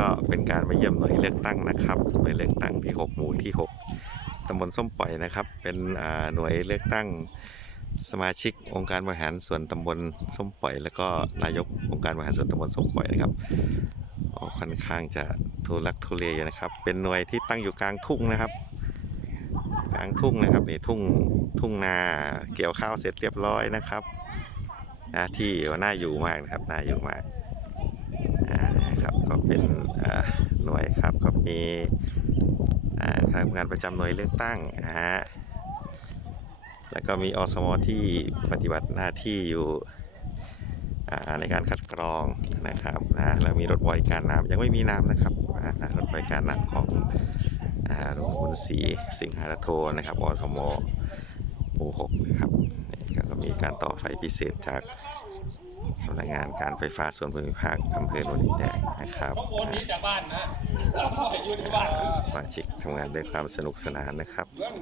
ก็เป็นการมาเยี่ยมหน่วยเลือกตั้งนะครับหน่วยเลือกตั้งที่ 6 หมู่ที่ 6ตำบลส้มปล่อยนะครับ เป็นหน่วยเลือกตั้งสมาชิกองค์การบริหารส่วนตำบลส้มปล่อย แล้วก็นายกองค์การบริหารส่วนตำบลส้มปล่อยนะครับค่อนข้างจะทุลักทุเลอยู่นะครับ เป็นหน่วยที่ตั้งอยู่กลางทุ่งนะครับ กลางทุ่งนะครับนี่ทุ่งทุ่งนาเกี่ยวข้าวเสร็จเรียบร้อยนะครับนะที่น่าอยู่มากนะครับน่าอยู่มากอ่านะครับก็เป็นอ่าหน่วยครับก็ มีอ่าคณะกรรมการประจำหน่วยเลือกตั้งนะฮะแล้วก็มีอสมที่ปฏิบัติหน้าที่อยู่ในการคัดกรองนะครับนะแล้วมีรถบริการน้ำยังไม่มีน้ำนะครับรถบริการน้ำของหลวงคุณศรีสิงหารโทนะครับอทมหมู่หกนะครับก็มีการต่อไฟพิเศษจาก สำนักงานการไฟฟ้าส่วนภูมิภาคอำเภอโนนดินแดงนะครับต้องคนนี้จากบ้านนะอยู่ที่บ้านสมาชิกทำงานด้วยความสนุกสนานนะครับเรื่อง